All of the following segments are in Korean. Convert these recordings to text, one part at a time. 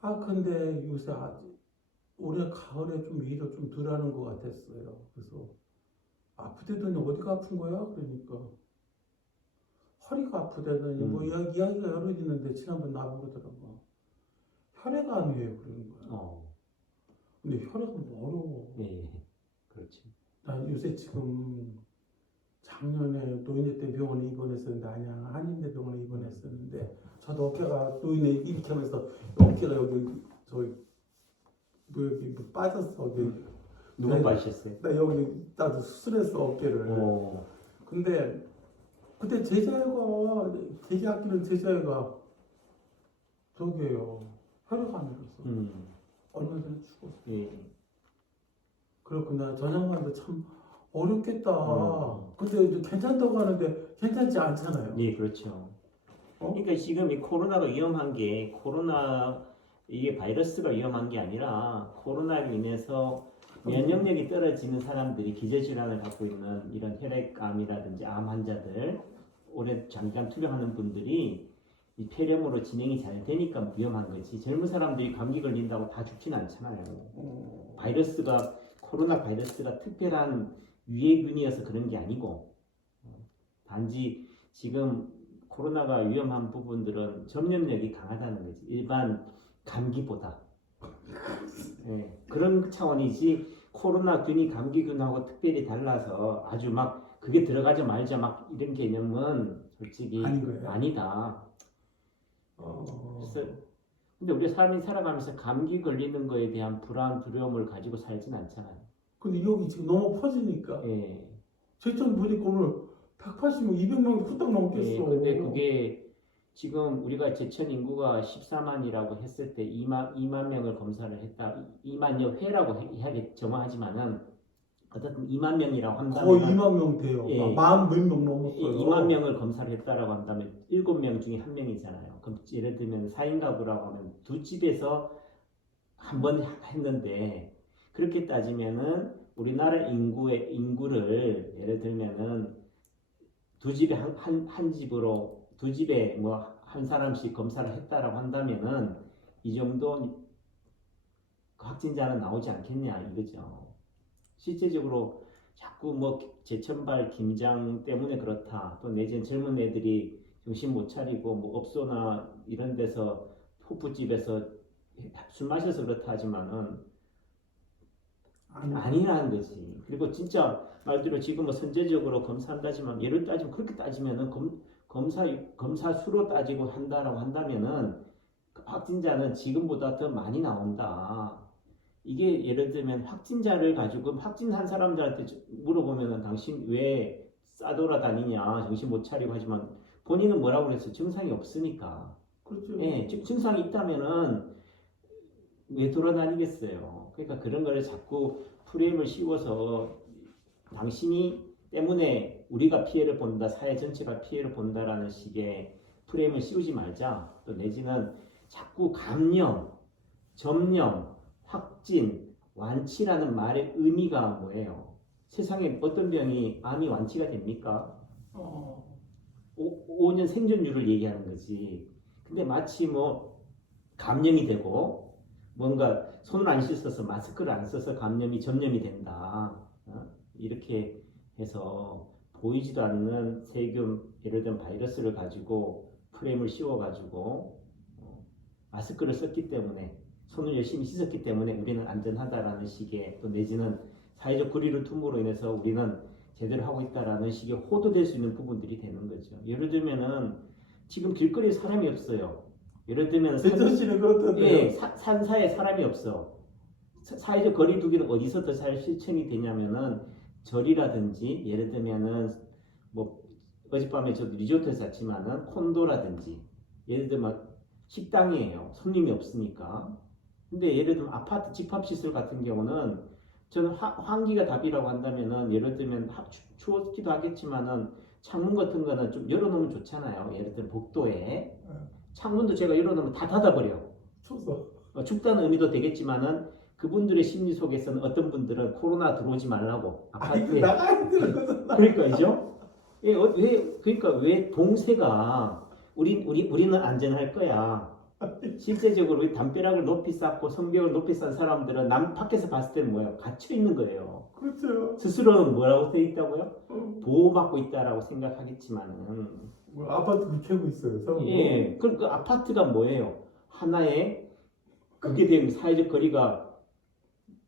아 근데 요새 아, 올해 가을에 좀 일을 좀 덜하는 것 같았어요. 그래서 아프대더니 어디가 아픈 거야? 그러니까 허리가 아프대더니 뭐 음. 이야- 이야기가 여러 있는데 지난번 나보더라고 혈액암이에요 그러는 거야. 어, 근데 혈액은 뭐 어려워. 예, 그렇지. 난 요새 지금 작년에 노인네 때 병원에 입원했었는데 안양 한인대 병원에 입원했었는데 저도 어깨가 노인네 이렇게 하면서 어깨가 여기 저기 뭐 여기 뭐 빠졌어 여기 누가 네. 빠셨어요? 나 여기 나도 수술했어 어깨를 어, 근데 그때 제자애가 되게 아끼는 제자애가 저기에요 혈액암이었어 음, 얼마 전에 죽었어 예. 그렇구나. 전양반도 참 어렵겠다. 음. 근데 이제 괜찮다고 하는데 괜찮지 않잖아요. 예, 그렇죠. 어? 그러니까 지금 이 코로나가 위험한 게 코로나 이게 바이러스가 위험한 게 아니라 코로나로 인해서 면역력이 떨어지는 사람들이 기저질환을 갖고 있는 이런 혈액암이라든지 암 환자들 오래 장기간 투병하는 분들이 이 폐렴으로 진행이 잘 되니까 위험한 거지 젊은 사람들이 감기 걸린다고 다 죽지는 않잖아요. 어, 바이러스가 코로나 바이러스가 특별한 유해균이어서 그런 게 아니고 어, 단지 지금 코로나가 위험한 부분들은 전염력이 강하다는 거지 일반 감기보다 예, 그런 차원이지 코로나균이 감기균하고 특별히 달라서 아주 막 그게 들어가자 말자 막 이런 개념은 솔직히. 아니다. 어, 그래서 근데 우리 삶이 살아가면서 감기 걸리는 거에 대한 불안, 두려움을 가지고 살진 않잖아요. 근데 여기 지금 너무 퍼지니까 예. 제천 보니까 오늘 180명, 200명 후딱 넘겠어. 예, 근데 그게 지금 우리가 제천 인구가 14만이라고 했을 때 2만 2만 명을 검사를 했다. 2만여 회라고 해- 해야 정확하지만은 어쨌든 2만 명이라고 한다면 거의 2만 명 돼요. 예. 만몇명 넘었어요. 2만 명을 검사를 했다라고 한다면 7명 중에 한 명이잖아요. 그럼 예를 들면 4인 가구라고 하면 두 집에서 한 번 했는데 그렇게 따지면은 우리나라 인구의 인구를 예를 들면은 두 집에 한, 한, 한 집으로 두 집에 뭐 한 사람씩 검사를 했다라고 한다면은 이 정도 확진자는 나오지 않겠냐 이거죠. 실제적으로 자꾸 뭐 제천발 김장 때문에 그렇다. 또 내지는 젊은 애들이 정신 못 차리고 뭐 업소나 이런 데서 호프집에서 술 마셔서 그렇다 하지만은 아니, 아니라는 거지. 그리고 진짜 말대로 지금 뭐 선제적으로 검사한다지만 예를 따지면 그렇게 따지면은 검, 검사 검사 수로 따지고 한다라고 한다면은 그 확진자는 지금보다 더 많이 나온다. 이게 예를 들면 확진자를 가지고 확진한 사람들한테 물어보면은 당신 왜 싸돌아 다니냐 정신 못 차리고 하지만 본인은 뭐라고 그랬어 증상이 없으니까 그렇죠. 예, 증- 증상이 있다면은 왜 돌아다니겠어요? 그러니까 그런 거를 자꾸 프레임을 씌워서 당신이 때문에 우리가 피해를 본다, 사회 전체가 피해를 본다라는 식의 프레임을 씌우지 말자. 또 내지는 자꾸 감염, 점령, 확진, 완치라는 말의 의미가 뭐예요? 세상에 어떤 병이 암이 완치가 됩니까? 어, 오, 5년 생존율을 얘기하는 거지. 근데 마치 뭐 감염이 되고 뭔가 손을 안 씻어서 마스크를 안 써서 감염이 전염이 된다. 어? 이렇게 해서 보이지도 않는 세균 예를 들면 바이러스를 가지고 프레임을 씌워 가지고 어, 마스크를 썼기 때문에 손을 열심히 씻었기 때문에 우리는 안전하다라는 식의 또 내지는 사회적 거리를 툼으로 인해서 우리는 제대로 하고 있다라는 식의 호도될 수 있는 부분들이 되는 거죠. 예를 들면은 지금 길거리에 사람이 없어요. 예를 들면 산, 제천시는 그렇던데요. 예, 사- 산사에 사람이 없어. 사- 사회적 거리두기는 어디서 더잘 실천이 되냐면은 절이라든지 예를 들면은 뭐 어젯밤에 저도 리조트에서 잤지만은 콘도라든지 예를 들면 식당이에요. 손님이 없으니까. 근데 예를 들면 아파트 집합 시설 같은 경우는 저는 화- 환기가 답이라고 한다면은 예를 들면 하- 추- 추웠기도 하겠지만은 창문 같은 거는 좀 열어놓으면 좋잖아요. 예를 들면 복도에 창문도 제가 열어놓으면 다 닫아버려. 어, 춥다는 의미도 되겠지만은 그분들의 심리 속에서는 어떤 분들은 코로나 들어오지 말라고 아니 그 아파트에 나가야 되는 거잖아. 그러니까요. 예, 어, 왜 그러니까 왜 동세가 우리 우리 우리는 안전할 거야. 실제적으로 이 담벼락을 높이 쌓고 성벽을 높이 쌓은 사람들은 남 밖에서 봤을 때는 뭐예요? 갇혀 있는 거예요. 그렇죠. 스스로는 뭐라고 돼 있다고요? 어, 보호받고 있다라고 생각하겠지만은 뭐 아파트 캐고 있어요. 서로. 예, 그럼 그 아파트가 뭐예요? 하나의 그게 되면 사회적 거리가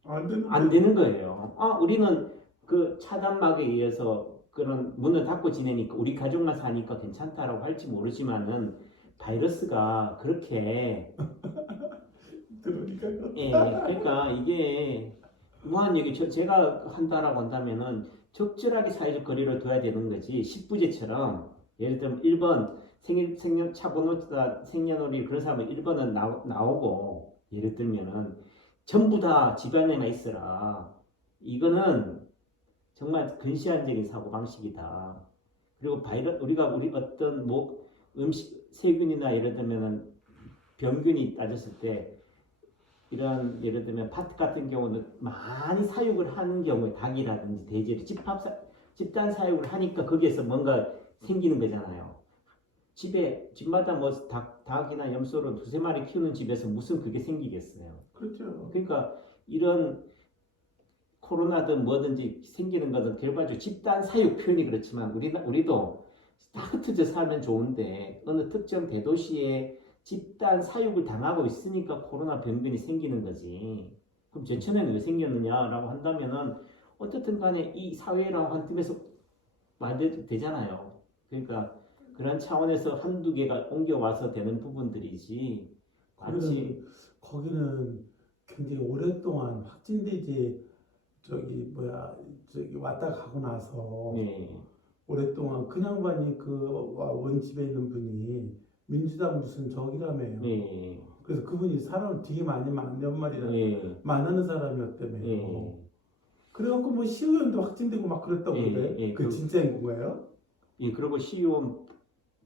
안 되는. 안 되는 거예요. 아, 우리는 그 차단막에 의해서 그런 문을 닫고 지내니까 우리 가족만 사니까 괜찮다라고 할지 모르지만은 바이러스가 그렇게 그렇다. 예, 그러니까 이게 무한 얘기 저 제가 한다라고 한다면은 적절하게 사회적 거리를 둬야 되는 거지 십부제처럼 예를 들면 1번 생일 생년 차번호다 생년월일 그런 사람은 1번은 나, 나오고 예를 들면은 전부 다 집안에만 있어라. 이거는 정말 근시안적인 사고 방식이다. 그리고 바이러 우리가 우리 어떤 뭐 음식 세균이나 예를 들면은 병균이 따졌을 때 이런 예를 들면 파트 같은 경우는 많이 사육을 하는 경우에 닭이라든지 돼지 집합 사, 집단 사육을 하니까 거기에서 뭔가 생기는 거잖아요. 집에 집마다 뭐 닭, 닭이나 염소로 두세 마리 키우는 집에서 무슨 그게 생기겠어요. 그렇죠. 그러니까 이런 코로나든 뭐든지 생기는 것은 결과적으로 집단 사육 표현이 그렇지만 우리 우리도 다 흩어져 살면 좋은데 어느 특정 대도시에 집단 사육을 당하고 있으니까 코로나 병균이 생기는 거지. 그럼 제천에는 왜 생겼느냐라고 한다면은 어쨌든 간에 이 사회라고 한 팀에서 만들 되잖아요. 그러니까 그런 차원에서 한두 개가 옮겨와서 되는 부분들이지. 마치 거기는, 굉장히 오랫동안 확진되지 저기 뭐야 저기 왔다 가고 나서 네. 오랫동안 그 양반이 그 와- 원집에 있는 분이 민주당 무슨 적이라며요. 네. 그래서 그분이 사람 되게 많이 만몇 마리나 예. 만나는 사람이었다며요. 예. 그래갖고 뭐 시의원도 확진되고 막 그랬다고 예, 그래. 예, 그 그- 진짜인 건가요? 예, 그리고 시의원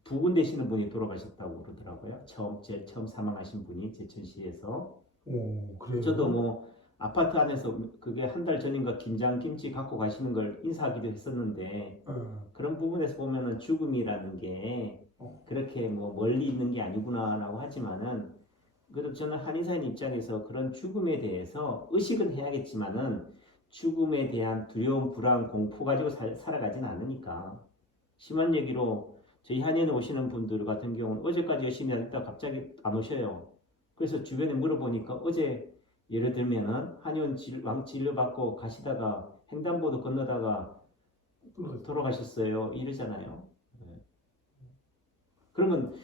부군 되시는 분이 돌아가셨다고 그러더라고요. 처음 제일 처음 사망하신 분이 제천시에서. 오 그래요. 저도 뭐 아파트 안에서 그게 한 달 전인가 김장 김치 갖고 가시는 걸 인사하기도 했었는데 어, 그런 부분에서 보면은 죽음이라는 게 어. 그렇게 뭐 멀리 있는 게 아니구나라고 하지만은 그래도 저는 한의사인 입장에서 그런 죽음에 대해서 의식은 해야겠지만은 죽음에 대한 두려움, 불안, 공포 가지고 살, 살아가진 않으니까 심한 얘기로 저희 한의원에 오시는 분들 같은 경우는 어제까지 열심히 하다가 갑자기 안 오셔요. 그래서 주변에 물어보니까 어제 예를 들면은 한의원 질- 왕 진료받고 가시다가 횡단보도 건너다가 돌아가셨어요. 이러잖아요. 네. 그러면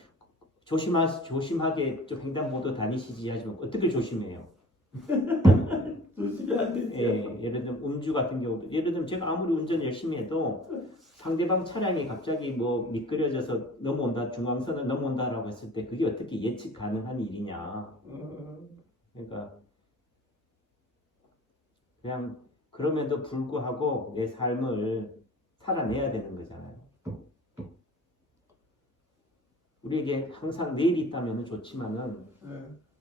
조심하, 조심하게 좀 횡단보도 다니시지 하지만 어떻게 조심해요? 조심히 안 되죠. 예, 예를 들면 음주 같은 경우도 예를 들면 제가 아무리 운전 열심히 해도 상대방 차량이 갑자기 뭐 미끄러져서 넘어온다 중앙선을 넘어온다라고 했을 때 그게 어떻게 예측 가능한 일이냐 어, 그러니까 그냥 그럼에도 불구하고 내 삶을 살아내야 되는 거잖아요. 우리에게 항상 내일이 있다면 좋지만은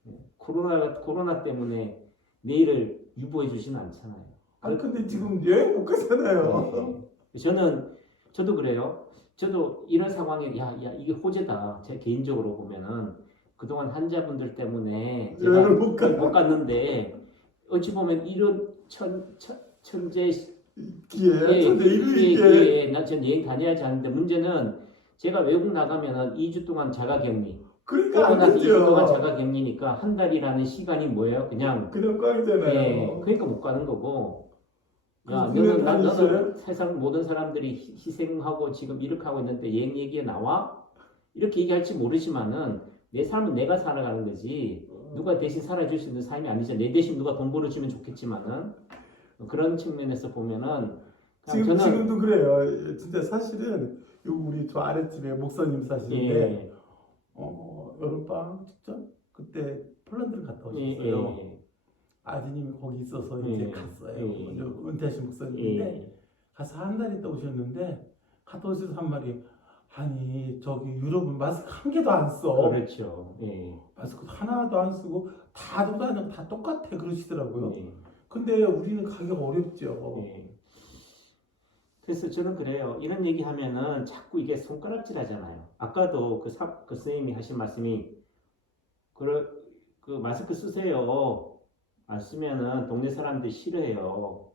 예. 코로나 코로나 때문에 내일을 유보해 주지는 않잖아요. 아 근데 지금 여행 못 가잖아요. 네. 저는 저도 그래요. 저도 이런 상황에 야, 야 이게 호재다. 제 개인적으로 보면은 그동안 환자분들 때문에 제가 여행을 못 가. 못 갔는데 어찌 보면 이런 천, 천 천재 기회. 예, 근데 이게 기회에 난전 여행 다녀야지 하는데 문제는 제가 외국 나가면은 2주 동안 자가격리 그러니까 안 코로나 2주 동안 되죠. 자가격리니까 한 달이라는 시간이 뭐예요? 그냥 그냥 예, 꽝이잖아요. 그러니까 못 가는 거고. 야, 그래서 너는, 나? 너는 세상 모든 사람들이 희- 희생하고 지금 이렇게 하고 있는데 여행 얘기에 나와? 이렇게 얘기할지 모르지만은 내 삶은 내가 살아가는 거지. 누가 대신 살아줄 수 있는 삶이 아니죠. 내 대신 누가 돈 벌어주면 좋겠지만은 그런 측면에서 보면은 그냥 지금 저는 지금도 그래요. 진짜 사실은 요 우리 저 아랫집에 목사님 사시는데 예, 어, 여름방 직전 그때 폴란드를 갔다 예, 오셨어요. 예, 아드님이 거기 있어서 이제 예, 갔어요. 예. 저 은퇴하신 예, 목사님인데 예. 가서 한 달 있다 오셨는데 갔다 오셔서 한 말이 아니 저기 유럽은 마스크 한 개도 안 써. 그렇죠. 예, 마스크 하나도 안 쓰고 다거다 똑같아 그러시더라고요. 예. 근데 우리는 가기가 어렵죠. 예. 그래서 저는 그래요. 이런 얘기 하면은 자꾸 이게 손가락질 하잖아요. 아까도 그, 사, 그 선생님이 하신 말씀이 그래 그 마스크 쓰세요. 안 쓰면은 동네 사람들이 싫어해요.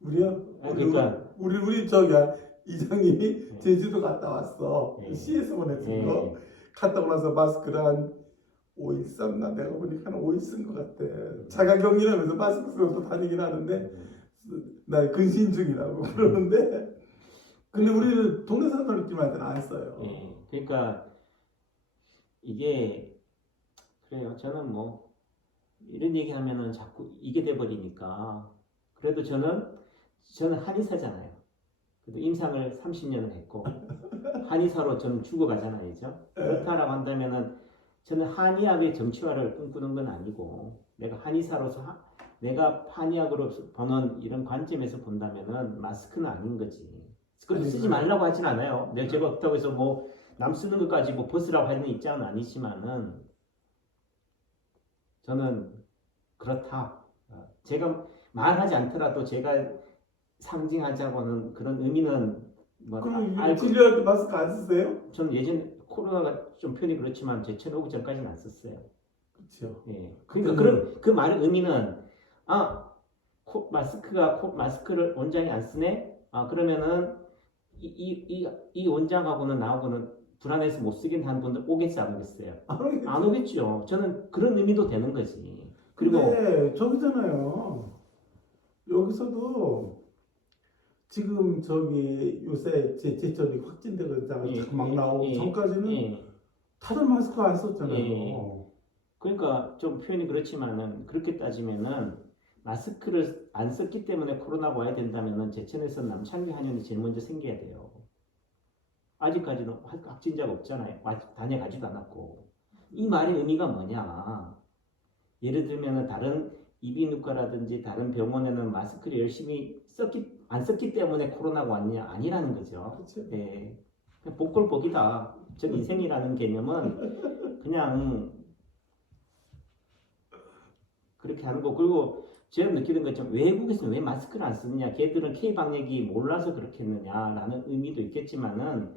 우리요? 아, 우리, 그러니까- 우리 우리 저기야 이장님이 네. 제주도 갔다 왔어. 네. 시에서 보냈던 예. 거. 갔다 오고 나서 마스크를 한 5일 썼나 내가 보니까 한 5일 쓴 것 같아. 자가 격리하면서 마스크 쓰고 다니긴 하는데 나 근신 중이라고 그러는데 근데 우리는 동네 사람들한테는 안 써요. 예. 그러니까 이게 그래요. 저는 뭐 이런 얘기 하면은 자꾸 이게 돼 버리니까 그래도 저는 저는 한의사잖아요. 그래도 임상을 30년을 했고 한의사로 저는 죽어가잖아요, 그죠? 그렇다라고 한다면은 저는 한의학의 정치화를 꿈꾸는 건 아니고 내가 한의사로서 하- 내가 한의학으로 보는 이런 관점에서 본다면은 마스크는 아닌 거지. 그래도 아니, 쓰지 그- 말라고 하진 않아요. 내가 제가 그렇다고 해서 뭐 남 쓰는 것까지 뭐 벗으라고 하는 입장은 아니지만은 저는 그렇다. 어, 제가 말하지 않더라도 제가 상징하자고는 그런 의미는 뭐 그럼 알- 진료할 때 마스크 안 쓰세요? 저는 예전 코로나가 좀 표현이 그렇지만 제천 오기 전까지는 안 썼어요. 그렇죠. 예. 그러니까 그런 그 말의 의미는 아 코, 마스크가 코 마스크를 원장이 안 쓰네. 아 그러면은 이이이 이 원장하고는 나하고는 불안해서 못 쓰긴 하는 분들 오겠지 안 오겠어요? 안 오겠죠. 저는 그런 의미도 되는 거지. 그리고 근데 저기잖아요. 여기서도 지금 저기 요새 제 제점이 확진되고 예, 막 예, 나오고 예, 전까지는 예. 다들 마스크 안 썼잖아요. 예. 그러니까 좀 표현이 그렇지만은 그렇게 따지면은 마스크를 안 썼기 때문에 코로나가 와야 된다면은 제천에서 남창규 한의원이 제일 먼저 생겨야 돼요. 아직까지는 확- 확진자가 없잖아요. 아직 다녀가지도 않았고 이 말의 의미가 뭐냐? 예를 들면은 다른 이비인후과라든지 다른 병원에는 마스크를 열심히 썼기 안 썼기 때문에 코로나가 왔냐 아니라는 거죠. 그렇죠. 예. 그냥 복골복이다. 전 인생이라는 개념은 그냥 그렇게 하는 거. 그리고 제가 느끼는 것처럼 외국에서는 왜 마스크를 안 쓰느냐? 걔들은 K 방역이 몰라서 그렇게 했느냐라는 의미도 있겠지만은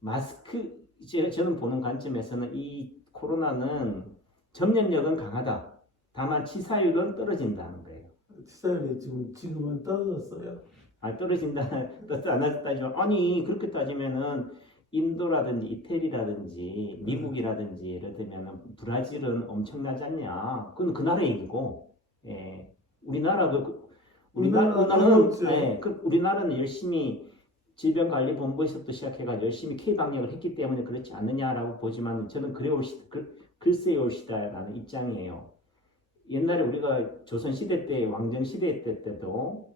마스크 제- 저는 보는 관점에서는 이 코로나는 전염력은 강하다. 다만 치사율은 떨어진다는 거예요. 치사율이 지금 지금은 떨어졌어요. 아 떨어진다 떨어졌다 안 따지면 아니 그렇게 따지면은 인도라든지 이태리라든지 미국이라든지 예를 들면은 브라질은 엄청나지 않냐 그건 그 나라 얘기고 예 우리나라 그 우리나라 우리나라는 우리나라는 없죠. 예, 그 우리나라는 열심히 질병관리본부에서부터 시작해가 열심히 K 방역을 했기 때문에 그렇지 않느냐라고 보지만 저는 그래 올시 그, 글쎄 올시다라는 입장이에요. 옛날에 우리가 조선 시대 때 왕정 시대 때 때도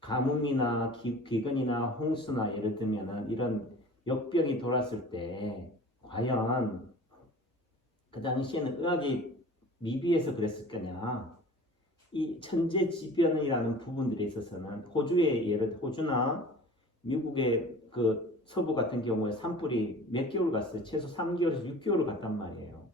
가뭄이나 기, 기근이나 홍수나 예를 들면은 이런 역병이 돌았을 때 과연 그 당시에는 의학이 미비해서 그랬을 거냐 이 천재지변이라는 부분들에 있어서는 호주의 예를 들어 호주나 미국의 그 서부 같은 경우에 산불이 몇 개월 갔어요 최소 3개월에서 6개월을 갔단 말이에요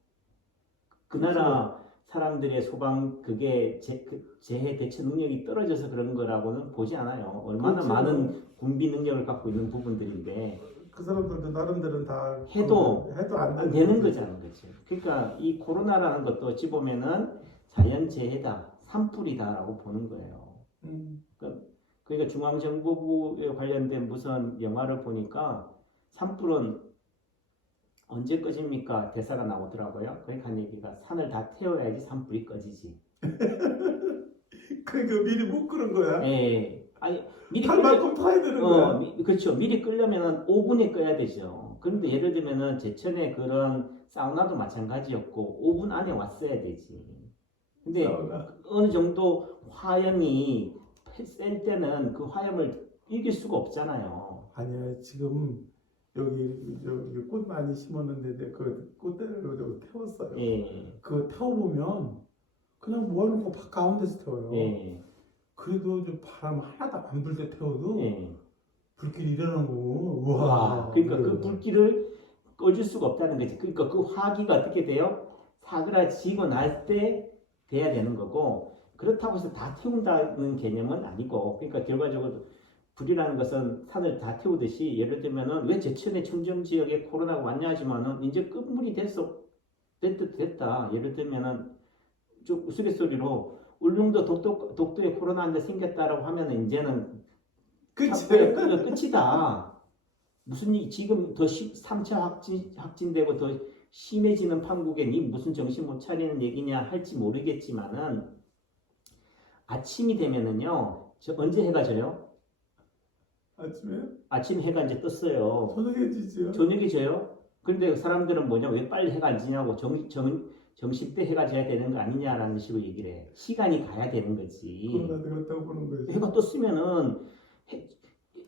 그 나라 사람들의 소방 그게 재, 그 재해 대처 능력이 떨어져서 그런 거라고는 보지 않아요. 얼마나 그렇죠. 많은 군비 능력을 갖고 있는 부분들인데 그 사람들도 나름대로 다 해도 해도 안 안 되는 거잖아요, 그렇죠? 그러니까 이 코로나라는 것도 어찌 보면은 자연 재해다, 산불이다라고 보는 거예요. 음, 그러니까 중앙정보부에 관련된 무슨 영화를 보니까 산불은 언제 꺼집니까? 대사가 나오더라고요. 그러니까 한 얘기가 산을 다 태워야지 산불이 꺼지지. 그러니까 미리 못 그런 거야. 예. 아니 미리 탈 끌려, 만큼 타야 되는 거야. 어, 미, 그렇죠. 미리 끓려면은 5분에 꺼야 되죠. 그런데 예를 들면은 제천의 그런 사우나도 마찬가지였고 5분 안에 왔어야 되지. 근데 사우나. 어느 정도 화염이 셀 때는 그 화염을 이길 수가 없잖아요. 아니야 지금 여기 여기 꽃 많이 심었는데 그 꽃대를 태웠어요. 예. 그 태워 보면 그냥 모아놓고 바- 가운데서 태워요. 예. 그래도 좀 바람 하나도 안 불 때 태워도 예. 불길이 일어나는 거. 와. 우와. 그러니까 그. 불길을 꺼줄 수가 없다는 거지. 그러니까 그 화기가 어떻게 돼요? 사그라지고 날 때 돼야 되는 거고 그렇다고 해서 다 태운다는 개념은 아니고 그러니까 결과적으로 불이라는 것은 산을 다 태우듯이 예를 들면은 왜 제천의 청정 지역에 코로나가 왔냐 하지만은 이제 끝물이 돼서 됐다 됐다. 예를 들면은 좀 우스갯소리로 울릉도 독도 독도에 코로나 환자 생겼다라고 하면 이제는 그치? 끝- 끝이다. 무슨 일- 지금 더 3차 확진 확진되고 더 심해지는 판국에 니 무슨 정신 못 차리는 얘기냐 할지 모르겠지만은 아침이 되면은요. 저 언제 해가 져요? 아침에 아침 해가 이제 떴어요. 저녁에 지지요. 저녁에 져요? 근데 사람들은 뭐냐 왜 빨리 해가 안 지냐고 정, 정, 정식 때 해가 져야 되는 거 아니냐라는 식으로 얘기를 해. 시간이 가야 되는 거지. 되었다고 보는 거지. 해가 떴으면은 해-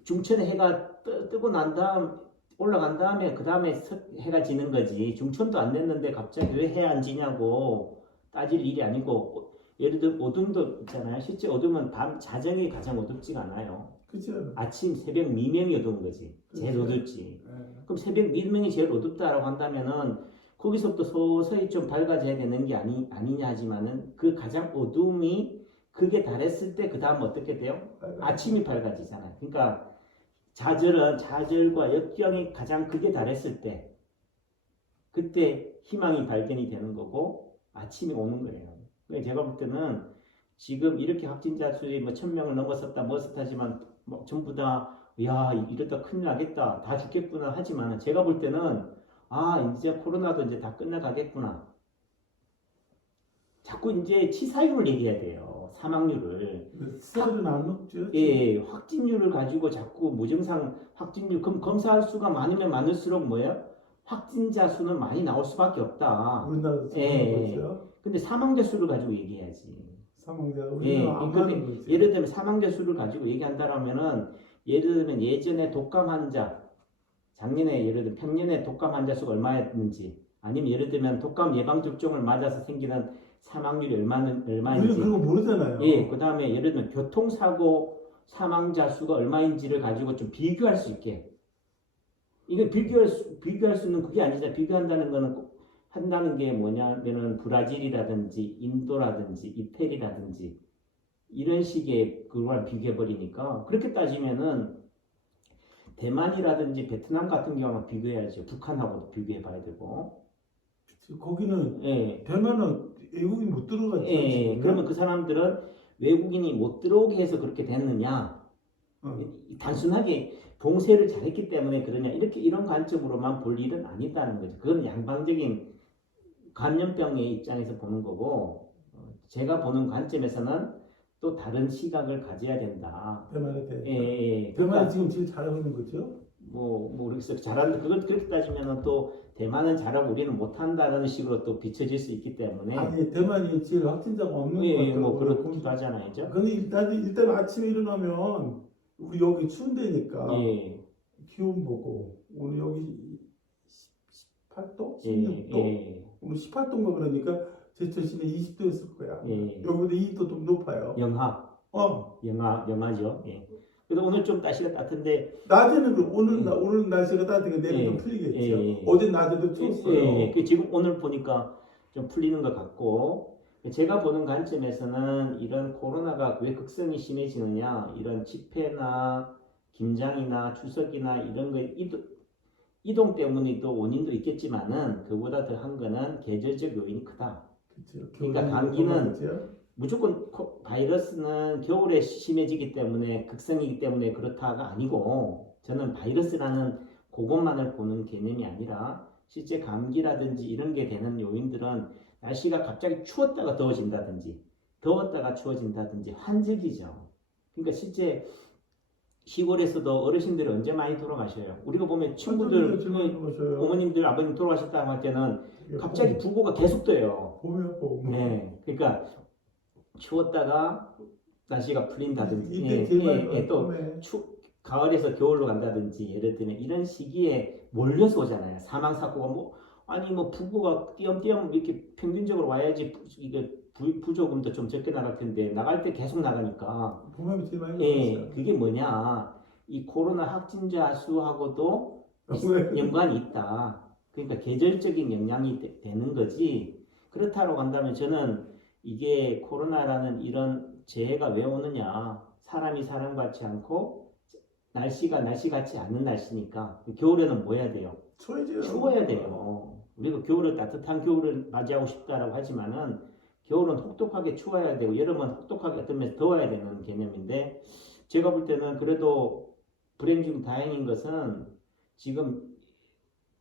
중천에 해가 뜨, 뜨고 난 다음 올라간 다음에 그 다음에 해가 지는 거지. 중천도 안 됐는데 갑자기 왜 해 안 지냐고 따질 일이 아니고 어, 예를 들어 어둠도 있잖아요. 실제 어둠은 밤 자정이 가장 어둡지가 않아요. 그죠? 아침 새벽 미명이 어두운 거지. 제일 그렇죠. 어둡지. 예. 그럼 새벽 미명이 제일 어둡다라고 한다면은 거기서부터 서서히 좀 밝아져야 되는 게 아니 아니냐 하지만은 그 가장 어둠이 그게 달했을 때 그 다음 어떻게 돼요? 아침이 밝아지잖아요. 그러니까 좌절은 좌절과 역경이 가장 크게 달했을 때 그때 희망이 발견이 되는 거고 아침이 오는 거예요. 그러니까 제가 볼 때는 지금 이렇게 확진자 수이 뭐 천명을 넘어섰다 뭐었다 하지만 뭐 전부 다 야 이러다 큰일 나겠다 다 죽겠구나 하지만 제가 볼 때는 아 이제 코로나도 이제 다 끝나가겠구나 자꾸 이제 치사율을 얘기해야 돼요 사망률을 수혈은 안 높죠. 예, 확진율을 가지고 자꾸 무증상 확진율 그럼 검사할 수가 많으면 많을수록 뭐예요? 확진자 수는 많이 나올 수밖에 없다. 우리나라도 예, 거죠. 근데 사망자 수를 가지고 얘기해야지. 사망자가 예, 우리나라 안 거지. 예를 들면 사망자 수를 가지고 얘기한다라면은 예를 들면 예전에 독감 환자 작년에 예를 들면 평년에 독감 환자 수가 얼마였는지 아니면 예를 들면 독감 예방 접종을 맞아서 생기는 사망률이 얼마는 얼마인지 그런 거 모르잖아요. 예, 그 다음에 예를 들면 교통사고 사망자 수가 얼마인지를 가지고 좀 비교할 수 있게. 이게 비교할 수, 비교할 수 있는 그게 아니잖아. 비교한다는 거는 꼭 한다는 게 뭐냐면은 브라질이라든지 인도라든지 이태리라든지 이런 식의 그걸 비교해 버리니까 그렇게 따지면은 대만이라든지 베트남 같은 경우는 비교해야죠. 북한하고도 비교해 봐야 되고. 거기는 예, 대만은 외국인 못 들어갔죠. 예, 지금. 그러면 그 사람들은 외국인이 못 들어오게 해서 그렇게 됐느냐? 어. 단순하게 봉쇄를 잘했기 때문에 그러냐? 이렇게 이런 관점으로만 볼 일은 아니다는 거죠. 그건 양방적인 감염병의 입장에서 보는 거고, 어, 제가 보는 관점에서는 또 다른 시각을 가져야 된다. 대만에 대해. 예, 예. 대만이 그러니까 지금 제일 잘하고 있는 거죠. 뭐 모르겠어요. 잘하는 그걸 그렇게 따지면은 또 대만은 잘하고 우리는 못한다는 식으로 또 비춰질 수 있기 때문에 아니 대만이 제일 확진자가 없는 것 예, 같아요. 예, 뭐 그렇기도 하잖아요, 죠 근데 일단 일단 아침에 일어나면 우리 여기 추운 데니까 예, 기온 보고 오늘 여기 18도, 예, 16도, 예, 오늘 18도인가 그러니까 제천시내 20도였을 거야. 예. 여기보다 2도 좀 높아요. 영하, 어 영하, 영하죠. 예. 그래도 오늘 좀 날씨가 따뜻한데, 낮에는 그 오늘 나 오늘 날씨가 따뜻하니까 내일 예, 좀 풀리겠죠. 예, 예. 어제 낮에도 예, 추웠어요. 예, 그 지금 오늘 보니까 좀 풀리는 것 같고, 제가 보는 관점에서는 이런 코로나가 왜 극성이 심해지느냐, 이런 집회나 김장이나 추석이나 이런 거 이동, 이동 때문에도 원인도 있겠지만은 그보다 더한 거는 계절적 요인이 크다. 그렇죠. 그러니까 감기는 무조건 코- 바이러스는 겨울에 심해지기 때문에 극성이기 때문에 그렇다가 아니고 저는 바이러스라는 그것만을 보는 개념이 아니라 실제 감기라든지 이런 게 되는 요인들은 날씨가 갑자기 추웠다가 더워진다든지 더웠다가 추워진다든지 환절기죠. 그러니까 실제 시골에서도 어르신들이 언제 많이 돌아가셔요. 우리가 보면 친구들, 어머님들, 아버님 돌아가셨다고 할 때는 갑자기 부고가 계속 돼요. 봄이. 네, 그러니까 추웠다가 날씨가 풀린다든지, 예, 예, 예, 또 추, 가을에서 겨울로 간다든지 예를 들면 이런 시기에 몰려서 오잖아요. 사망 사고가 뭐 아니 뭐 부부가 띄엄띄엄 이렇게 평균적으로 와야지 부, 이게 부, 부조금도 좀 적게 나갈 텐데 나갈 때 계속 나가니까 봄에 제일 많이 예, 왔어요. 그게 뭐냐 이 코로나 확진자 수하고도 왜? 연관이 있다. 그러니까 계절적인 영향이 되- 되는 거지. 그렇다고 한다면 저는 이게 코로나라는 이런 재해가 왜 오느냐. 사람이 사람 같지 않고 날씨가 날씨 같지 않는 날씨니까 겨울에는 뭐 해야 돼요? 추워야 돼요. 우리가 겨울을 따뜻한 겨울을 맞이하고 싶다라고 하지만은 겨울은 혹독하게 추워야 되고 여름은 혹독하게 어떤 면에서 더워야 되는 개념인데 제가 볼 때는 그래도 불행 중 다행인 것은 지금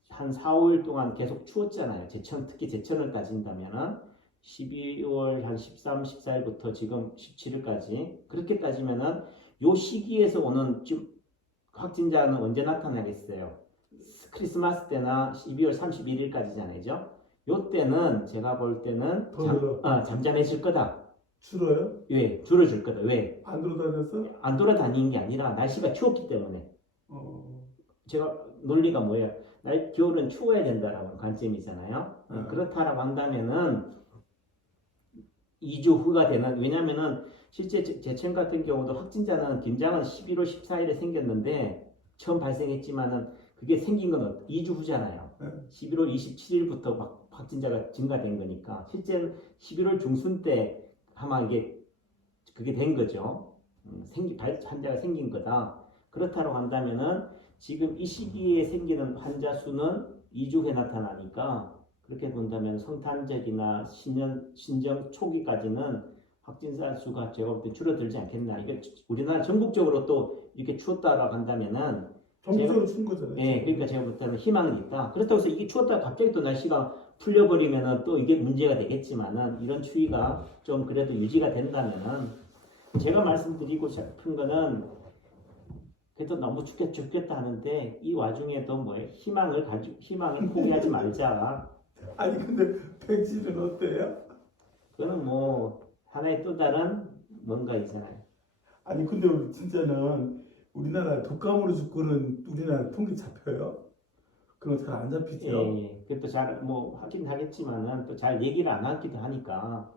한 4, 5일 동안 계속 추웠잖아요. 제천 특히 제천을 따진다면은 12월 한 13, 14일부터 지금 17일까지 그렇게 따지면은 요 시기에서 오는 좀 확진자는 언제 나타나겠어요? 크리스마스 때나 12월 31일까지잖아요. 요 때는 제가 볼 때는 잠, 더워요. 아, 잠잠해질 거다. 추워요? 왜? 줄어줄 거다. 왜? 안 돌아다녀서? 안 돌아다니는 게 아니라 날씨가 추웠기 때문에. 어, 제가 논리가 뭐예요? 날 겨울은 추워야 된다라는 관점이잖아요. 어, 음. 그렇다라고 한다면은 2주 후가 되는 왜냐면은 실제 제- 제천 같은 경우도 확진자는 김장은 11월 14일에 생겼는데 처음 발생했지만은 그게 생긴 건 2주 후잖아요. 네. 11월 27일부터 막 확진자가 증가된 거니까 실제는 11월 중순 때 아마 이게 그게 된 거죠. 음, 생기 발- 환자가 생긴 거다. 그렇다고 한다면은 지금 이 시기에 생기는 환자 수는 2주 후에 나타나니까 그렇게 본다면 성탄절이나 신년 신정 초기까지는 확진자 수가 제가 볼 때 줄어들지 않겠나. 이게 우리나라 전국적으로 또 이렇게 추웠다라고 한다면은 전국적으로 추운 거잖아요. 예, 그러니까 제가 볼 때는 희망은 있다. 그렇다고 해서 이게 추웠다가 갑자기 또 날씨가 풀려버리면은 또 이게 문제가 되겠지만은 이런 추위가 좀 그래도 유지가 된다면은 제가 말씀드리고 싶은 거는 그래도 너무 춥겠 죽겠다 하는데 이 와중에도 뭐 희망을 가지고 희망을 포기하지 말자. 아니 근데 백신은 어때요? 그거는 뭐 하나의 또 다른 뭔가 있잖아요. 아니 근데 진짜는 우리나라 독감으로 죽고는 우리나라 통계 잡혀요? 그런 거잘 안 잡히죠. 예, 그것도 잘뭐 하긴 하겠지만은 또 잘 얘기를 안 하기도 하니까.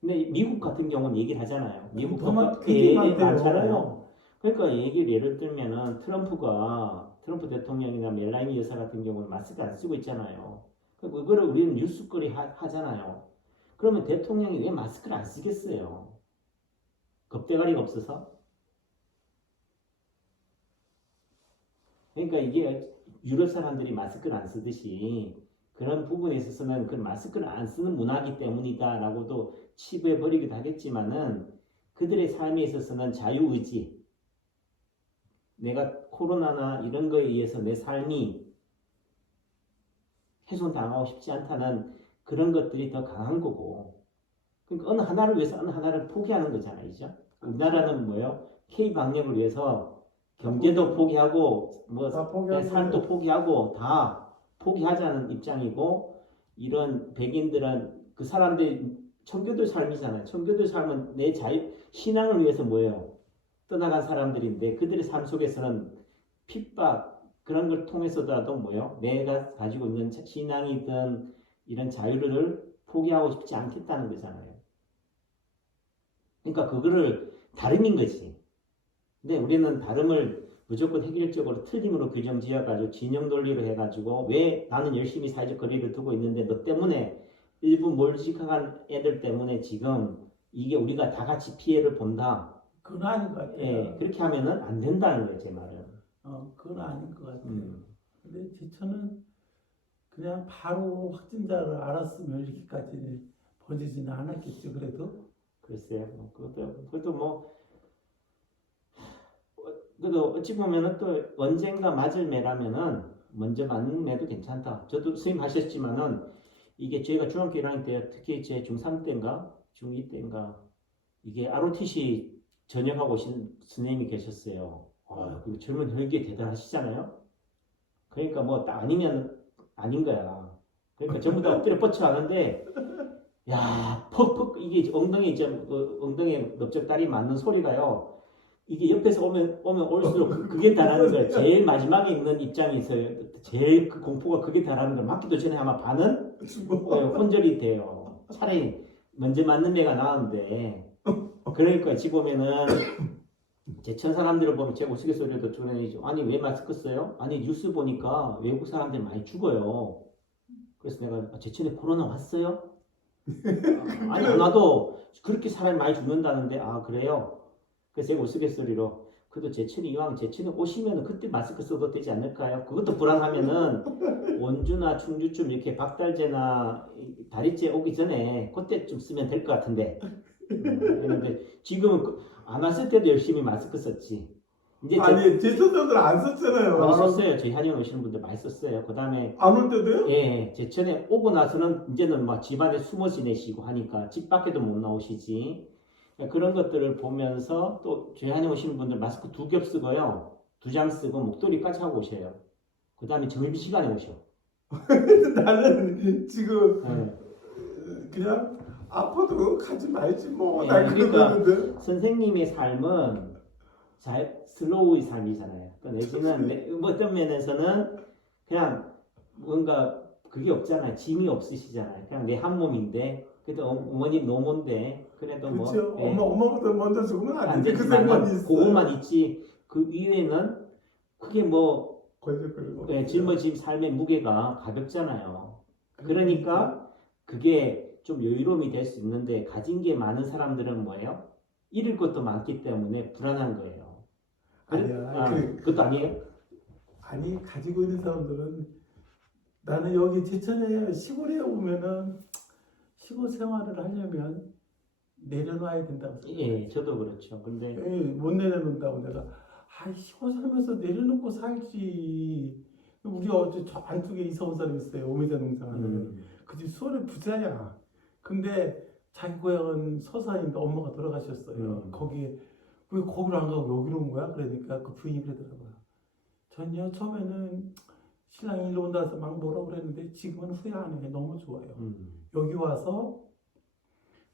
근데 미국 같은 경우는 얘기를 하잖아요. 미국 그 얘기 많대요. 많잖아요. 그러니까 얘기를 예를 들면은 트럼프가 트럼프 대통령이나 멜라니 여사 같은 경우는 마스크 안 쓰고 있잖아요. 그- 그거를 우리는 뉴스거리 하, 하잖아요. 그러면 대통령이 왜 마스크를 안 쓰겠어요? 겁대가리가 없어서? 그러니까 이게 유럽 사람들이 마스크를 안 쓰듯이 그런 부분에 있어서는 그 마스크를 안 쓰는 문화이기 때문이다라고도 치부해 버리기도 하겠지만은 그들의 삶에 있어서는 자유의지 내가 코로나나 이런 거에 의해서 내 삶이 훼손당하고 싶지 않다는 그런 것들이 더 강한 거고 그러니까 어느 하나를 위해서 어느 하나를 포기하는 거잖아요 이죠? 우리나라는 뭐예요? K 방역을 위해서 경제도 포기하고 뭐다 네, 포기하고 삶도 포기하고 다 포기하자는 입장이고 이런 백인들은 그 사람들 청교도 삶이잖아요. 청교도 삶은 내 자유 신앙을 위해서 뭐예요? 떠나간 사람들인데 그들의 삶 속에서는 핍박 그런 걸 통해서라도 뭐예요? 내가 가지고 있는 자- 신앙이든 이런 자유를 포기하고 싶지 않겠다는 거잖아요. 그러니까 그거를 다름인 거지. 근데 우리는 다름을 무조건 획일적으로 틀림으로 규정 지어가지고 진영 논리로 해가지고 왜 나는 열심히 사회적 거리를 두고 있는데 너 때문에 일부 몰직한 애들 때문에 지금 이게 우리가 다 같이 피해를 본다. 그건 아닌 것 같아요. 예, 그렇게 하면은 안 된다는 거예요, 제 말은. 어, 그건 아닌 것 같아요. 음. 근데 지천은 그냥 바로 확진자를 알았으면 이렇게까지 번지지는 않았겠죠. 그래도 글쎄요, 뭐 그것도 그것도 뭐 어, 그래도 어찌 보면은 또 언젠가 맞을 매라면은 먼저 맞는 매도 괜찮다. 저도 선생님 하셨지만은 이게 저희가 중학교 1학년 때 특히 제 중3 때인가 중2 때인가 이게 ROTC 전역하고 오신 선생님이 계셨어요. 와, 그 젊은 혈기 대단하시잖아요. 그러니까 뭐 딱 아니면 아닌 거야. 그러니까 전부 다 엎드려 뻗쳐 하는데 야, 퍽퍽 이게 엉덩이 이제 어, 엉덩이에 넓적다리 맞는 소리가요. 이게 옆에서 오면 오면 올수록 그- 그게 달하는 거예요. 제일 마지막에 있는 입장에서 제일 그 공포가 그게 달하는 걸 맞기도 전에 아마 반은. 어, 혼절이 돼요. 차라리 먼저 맞는 애가 나은데 그러니까 지 보면은 제천 사람들을 보면 제 우스갯소리도 주변이죠. 아니 왜 마스크 써요? 아니 뉴스 보니까 외국 사람들 많이 죽어요. 그래서 내가 아, 제천에 코로나 왔어요? 아니 나도 그렇게 사람이 많이 죽는다는데 아 그래요? 그래서 제가 우스갯소리로 그래도 제천이 이왕 제천에 오시면은 그때 마스크 써도 되지 않을까요? 그것도 불안하면은 원주나 충주쯤 이렇게 박달재나 이 다리째 오기 전에 그때쯤 쓰면 될 것 같은데. 음, 그런데 지금은 그- 안 왔을 때도 열심히 마스크 썼지. 이제 저- 아니 제 천사들 안 썼잖아요. 많이 썼어요. 저희 한의원 오시는 분들 많이 썼어요. 그 다음에 안 올 때도요? 예, 제천에 오고 나서는 이제는 막 집안에 숨어 지내시고 하니까 집 밖에도 못 나오시지. 그러니까 그런 것들을 보면서 또 한의원 오시는 분들 마스크 두 겹 쓰고요. 두 장 쓰고 목도리까지 하고 오셔요. 그 다음에 점심 시간에 오셔. 나는 지금 예. 그냥 아파도 가지 말지 뭐. 예, 나 그러니까 그러는데. 선생님의 삶은 잘 슬로우의 삶이잖아요. 그러니까 내지는 내- 뭐 어떤 면에서는 그냥 뭔가 그게 없잖아요. 짐이 없으시잖아요. 그냥 내 한 몸인데 그래도 어- 어머님 노모인데 그래도 뭐 그렇죠. 예, 엄마 엄마보다 먼저 죽으면 안안 되지. 그 생각이 있어. 그것만 있지 그 이외에는 그게 뭐 걸릴걸리고. 예, 짊어진 삶의 무게가 가볍잖아요. 그러니까 그게 좀 여유로움이 될 수 있는데 가진 게 많은 사람들은 뭐예요? 잃을 것도 많기 때문에 불안한 거예요. 아니야. 아, 그, 그것도 아니에요? 아니 가지고 있는 사람들은 나는 여기 제천에 시골에 오면은 시골 생활을 하려면 내려놔야 된다고 생각해. 예, 저도 그렇죠. 근데 예, 못 내려놓는다고 내가 아 시골 살면서 내려놓고 살지. 우리 어제 저 안쪽에 이사 온 사람 있어요. 오미자 농장하는. 음, 그집 수원의 부자야. 근데 자기 고향은 서산인데 엄마가 돌아가셨어요. 음. 거기에 왜 거기로 안 가고 여기로 온 거야? 그러니까 그 부인이 그러더라고요. 전요 처음에는 신랑이 일로 온다 해서 막 뭐라 그랬는데 지금은 후회 안 해. 너무 좋아요. 음, 여기 와서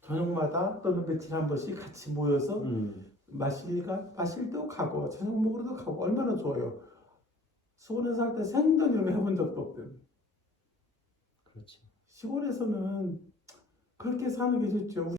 저녁마다 또는 며칠 한 번씩 같이 모여서 음, 마실가 마실 때도 가고 저녁 먹으러도 가고 얼마나 좋아요. 수원에 살때 생전에 해본 적도 없대요. 그렇죠. 시골에서는 그렇게 사는 게 좋죠.